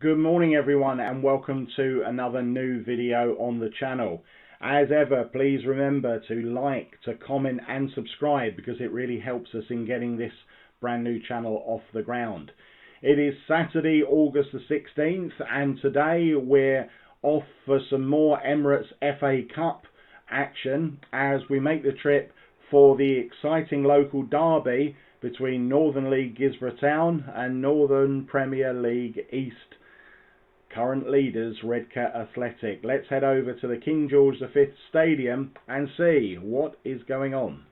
Good morning everyone, and welcome to another new video on the channel. As ever, please remember to like, to comment and subscribe, because it really helps us in getting this brand new channel off the ground. It is Saturday, August the 16th, and today we're off for some more Emirates FA Cup action as we make the trip for the exciting local derby between Northern League Guisborough Town and Northern Premier League East current leaders Redcar Athletic. Let's head over to the King George V Stadium and see what is going on.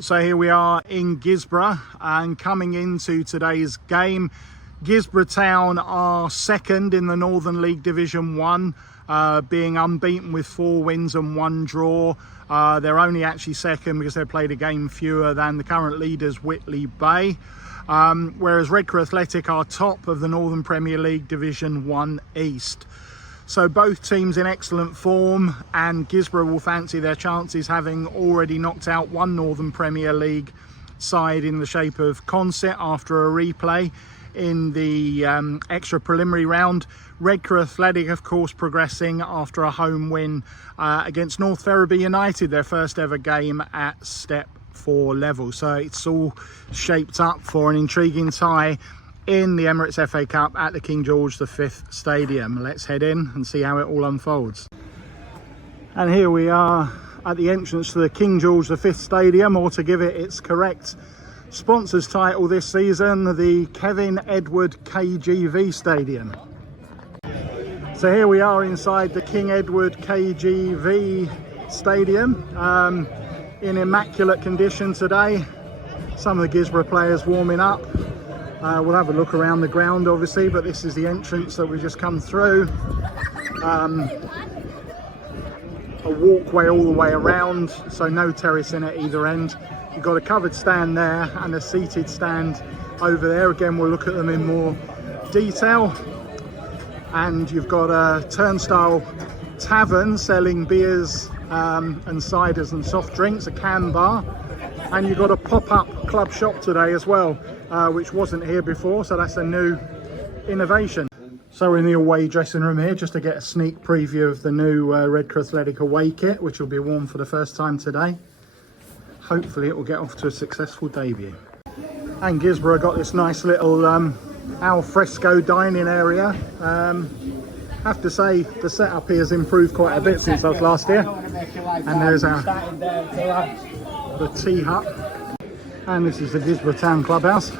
So here we are in Guisborough, and coming into today's game, Guisborough Town are second in the Northern League Division 1, being unbeaten with 4 wins and 1 draw. They're only actually second because they've played a game fewer than the current leaders Whitley Bay, whereas Redcar Athletic are top of the Northern Premier League Division 1 East. So both teams in excellent form, and Guisborough will fancy their chances, having already knocked out one Northern Premier League side in the shape of Consett after a replay in the extra preliminary round. Redcar Athletic, of course, progressing after a home win against North Ferriby United, their first ever game at Step 4 level. So it's all shaped up for an intriguing tie in the Emirates FA Cup at the King George V Stadium. Let's head in and see how it all unfolds. And here we are at the entrance to the King George V Stadium, or to give it its correct sponsor's title this season, the Kevin Edward KGV Stadium. So here we are inside the King Edward KGV Stadium, in immaculate condition today. Some of the Guisborough players warming up. We'll have a look around the ground obviously, but this is the entrance that we've just come through. A walkway all the way around, so no terracing at either end. You've got a covered stand there and a seated stand over there. Again, we'll look at them in more detail. And you've got a turnstile tavern selling beers and ciders and soft drinks, a can bar. And you've got a pop-up club shop today as well, which wasn't here before, so that's a new innovation. So we're in the away dressing room here just to get a sneak preview of the new Redcar Athletic away kit, which will be worn for the first time today. Hopefully it will get off to a successful debut. And Guisborough got this nice little al fresco dining area. Have to say the setup here has improved quite a bit since I was last here. And there's the tea hut, and this is the Guisborough Town clubhouse.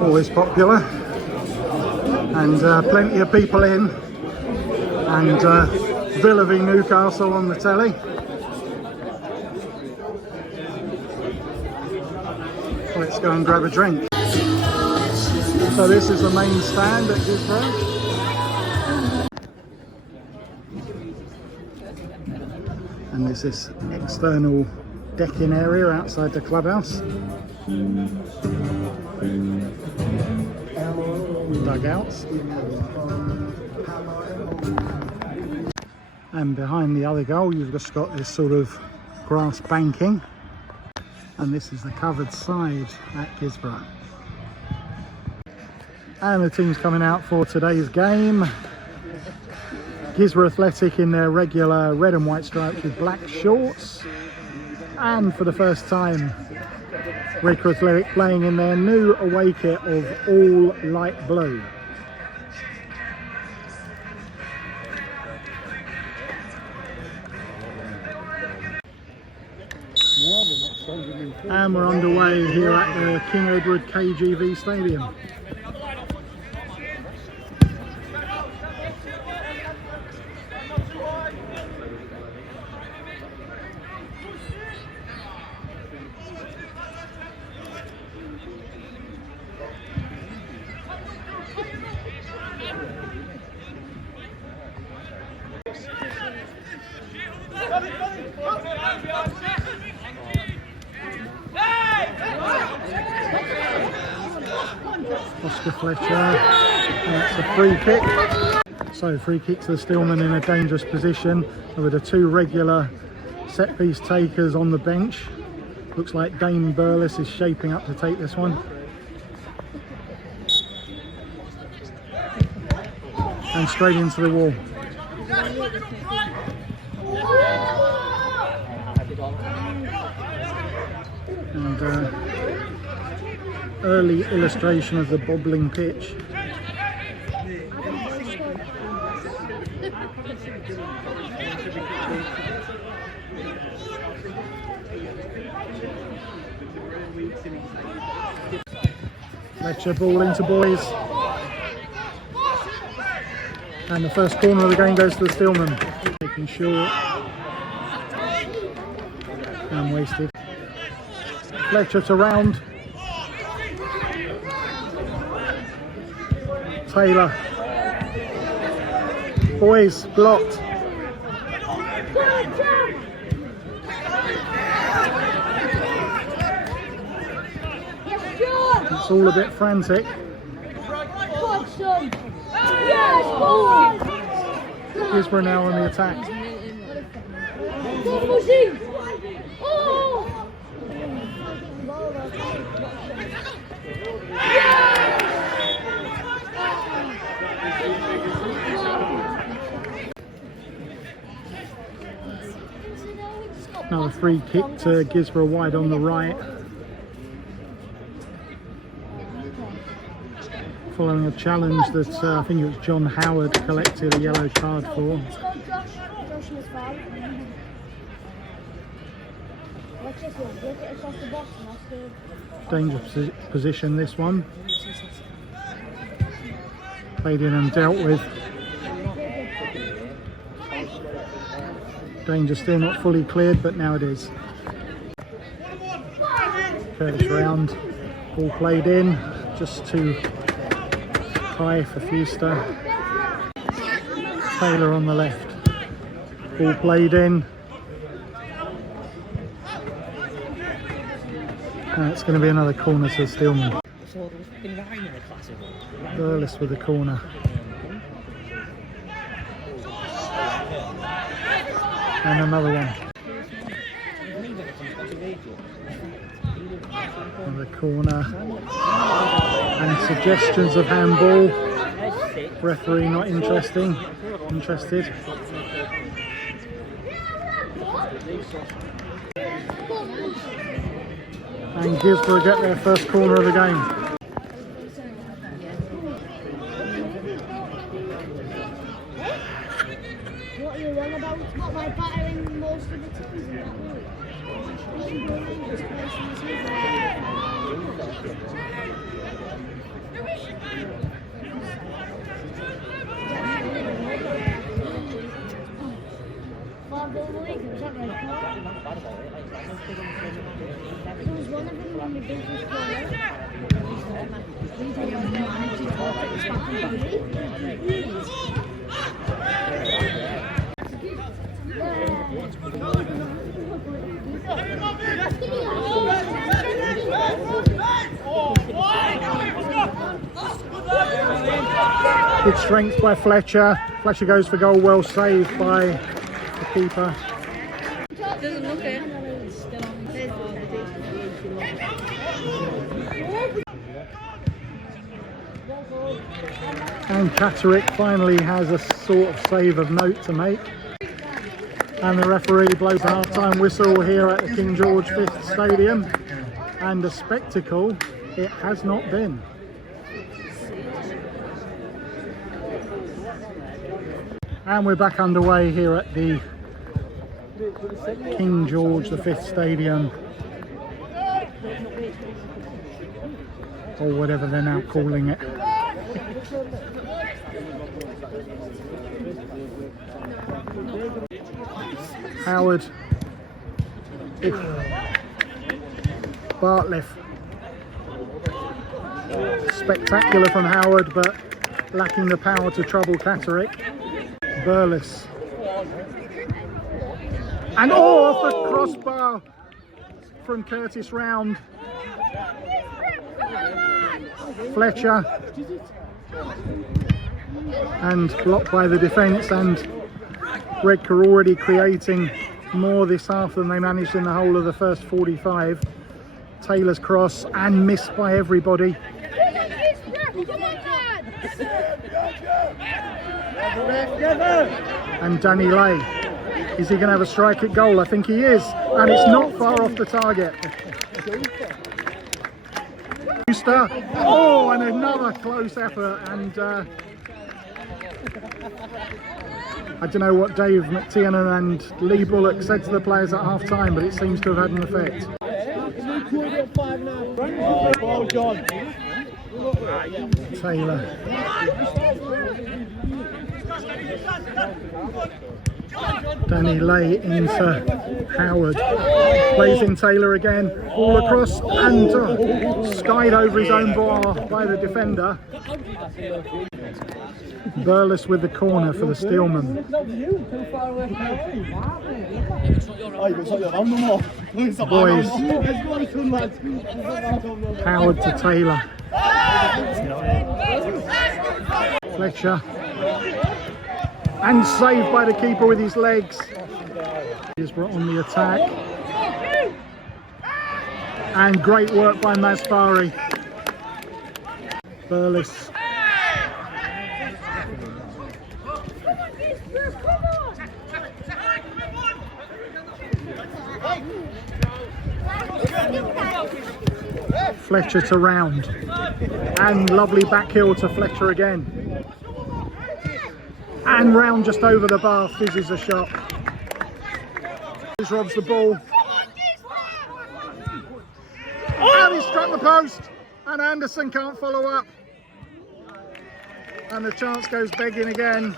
Always popular, and plenty of people in, and Villa v Newcastle on the telly. Let's go and grab a drink. So this is the main stand at Guisborough. And there's this external decking area outside the clubhouse. Dugouts. And behind the other goal you've just got this sort of grass banking. And this is the covered side at Guisborough. And the team's coming out for today's game. Guisborough Athletic in their regular red and white stripes with black shorts, and for the first time Redcar Athletic playing in their new away kit of all light blue. And we're underway here at the King Edward KGV Stadium. Oscar Fletcher, that's a free kick. So free kick to the Stillman in a dangerous position with the two regular set piece takers on the bench. Looks like Dane Burles is shaping up to take this one. And straight into the wall. And early illustration of the bobbling pitch. Fletcher ball into boys. And the first corner of the game goes to the Stillman. Taking short. And wasted. Fletcher to round. Taylor. Boys blocked. It's all a bit frantic. Guisborough now on the attack. Now a free kick to Guisborough wide on the right. Following a challenge that I think it was John Howard collected a yellow card for. Dangerous position this one. Played in and dealt with. Danger still not fully cleared, but now it is. Curtis round, ball played in, just too high for Fuster. Taylor on the left, ball played in. And it's going to be another corner to Stillman. Burles with the corner. And another one. On the corner. And suggestions of handball. Referee not interested. And Guisborough get their first corner of the game. Good strength by Fletcher. Fletcher goes for goal, well saved by the keeper. And Catterick finally has a sort of save of note to make. And the referee blows a half-time whistle here at the King George V Stadium. and a spectacle it has not been. And we're back underway here at the King George V Stadium, or whatever they're now calling it. Howard, Bartlett, spectacular from Howard, but lacking the power to trouble Catterick. Burles, and off the crossbar from Curtis Round. Fletcher, and blocked by the defence, and Redcar already creating more this half than they managed in the whole of the first 45. Taylor's cross, and missed by everybody. And Danny Lay, is he going to have a strike at goal? I think he is, and it's not far off the target. Oh, and another close effort, and I don't know what Dave McTiernan and Lee Bullock said to the players at half time, but it seems to have had an effect. Taylor. Danny Lay into Howard. Plays in Taylor again. All across, and skied over his own bar by the defender. Burles with the corner for the Steelman. Boys. Howard to Taylor. Fletcher. And saved by the keeper with his legs. Guisborough on the attack. And great work by Masfari. Burles. Fletcher to Round, and lovely back heel to Fletcher again, and Round just over the bar, fizzes a shot. Robs the ball, and he struck the post, and Anderson can't follow up, and the chance goes begging again.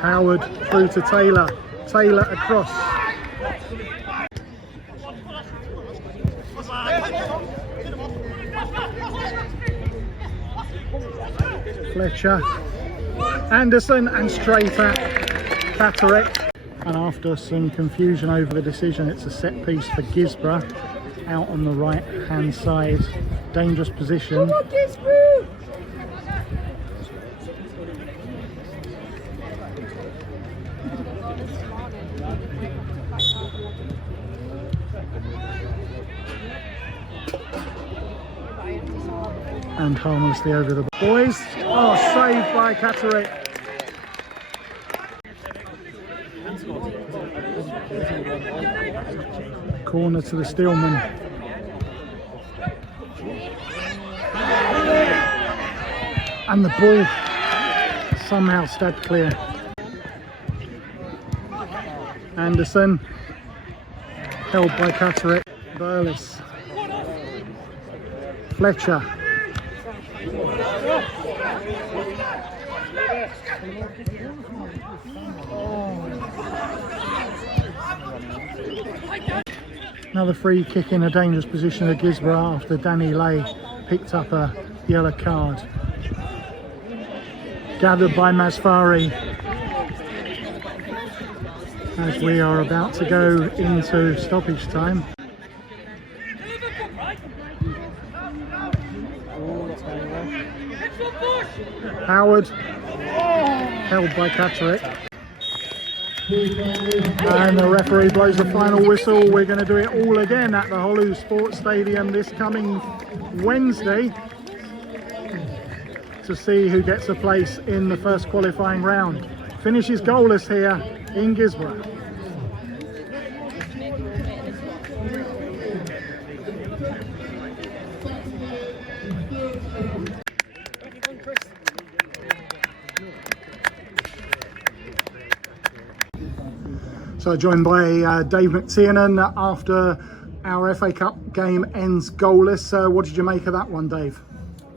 Howard through to Taylor. Taylor across. Fletcher. Anderson, and straight at Catterick. And after some confusion over the decision, it's a set piece for Guisborough out on the right hand side. Dangerous position. Come on, Guisborough! And harmlessly over the boys. Oh, saved by Catterick. Corner to the Steelman. And the ball somehow stabbed clear. Anderson, held by Catterick. Burles. Fletcher. Another free kick in a dangerous position at Guisborough after Danny Lay picked up a yellow card. Gathered by Masfari as we are about to go into stoppage time. Howard, held by Catterick. And the referee blows the final whistle. We're going to do it all again at the Hollow Sports Stadium this coming Wednesday. to see who gets a place in the first qualifying round. Finishes goalless here in Guisborough. So joined by Dave McTiernan after our FA Cup game ends goalless. What did you make of that one, Dave?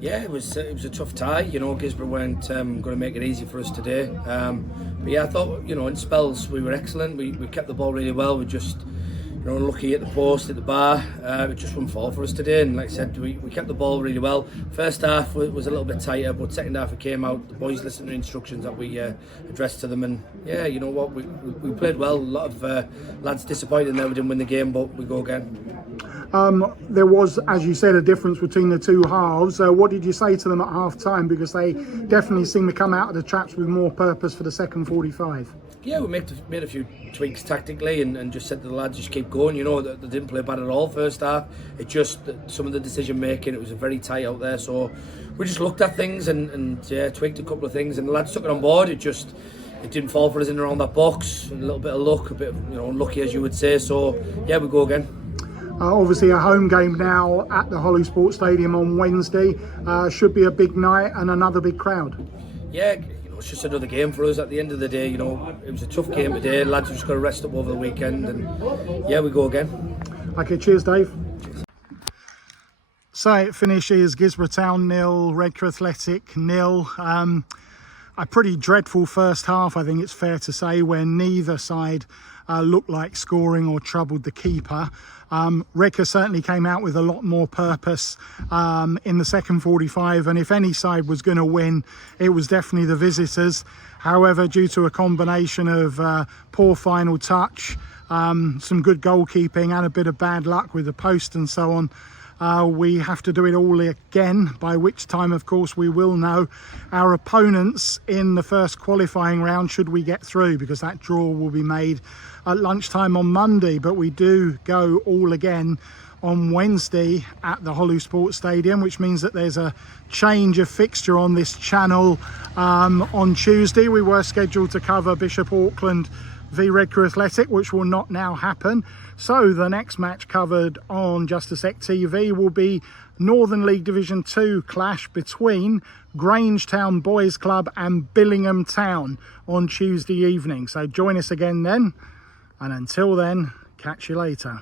Yeah, it was a tough tie. You know, Guisborough weren't going to make it easy for us today. But yeah, I thought, you know, in spells we were excellent. We kept the ball really well. We just, you know, unlucky at the post, at the bar. It just wouldn't fall for us today. And like I said, we kept the ball really well. First half was a little bit tighter, but second half it came out. The boys listened to instructions that we addressed to them. And yeah, you know what, we played well. A lot of lads disappointed that we didn't win the game, but we go again. There was, as you said, a difference between the two halves. What did you say to them at half time? Because they definitely seem to come out of the traps with more purpose for the second 45. Yeah, we made a few tweaks tactically and just said to the lads, just keep going. You know, they didn't play bad at all first half. It just, some of the decision making, it was very tight out there. So we just looked at things and tweaked a couple of things, and the lads took it on board. It didn't fall for us in around that box. A little bit of luck, a bit of, you know, unlucky as you would say. So yeah, we go again. Obviously a home game now at the Hollow Sports Stadium on Wednesday. Should be a big night and another big crowd. Yeah, you know, it's just another game for us at the end of the day. You know, it was a tough game today. Lads have just got to rest up over the weekend, and yeah, we go again. Okay, cheers, Dave. So it finishes Guisborough Town 0, Redcar Athletic 0. A pretty dreadful first half, I think it's fair to say, where neither side looked like scoring or troubled the keeper. Redcar certainly came out with a lot more purpose in the second 45, and if any side was going to win, it was definitely the visitors. However, due to a combination of poor final touch, some good goalkeeping and a bit of bad luck with the post and so on, we have to do it all again, by which time, of course, we will know our opponents in the first qualifying round should we get through, because that draw will be made at lunchtime on Monday. But we do go all again on Wednesday at the Hollow Sports Stadium, which means that there's a change of fixture on this channel. On Tuesday we were scheduled to cover Bishop Auckland v Redcar Athletic, which will not now happen. So the next match covered on Just a Sec TV will be Northern League Division 2 clash between Grangetown Boys Club and Billingham Town on Tuesday evening. So join us again then, and until then, catch you later.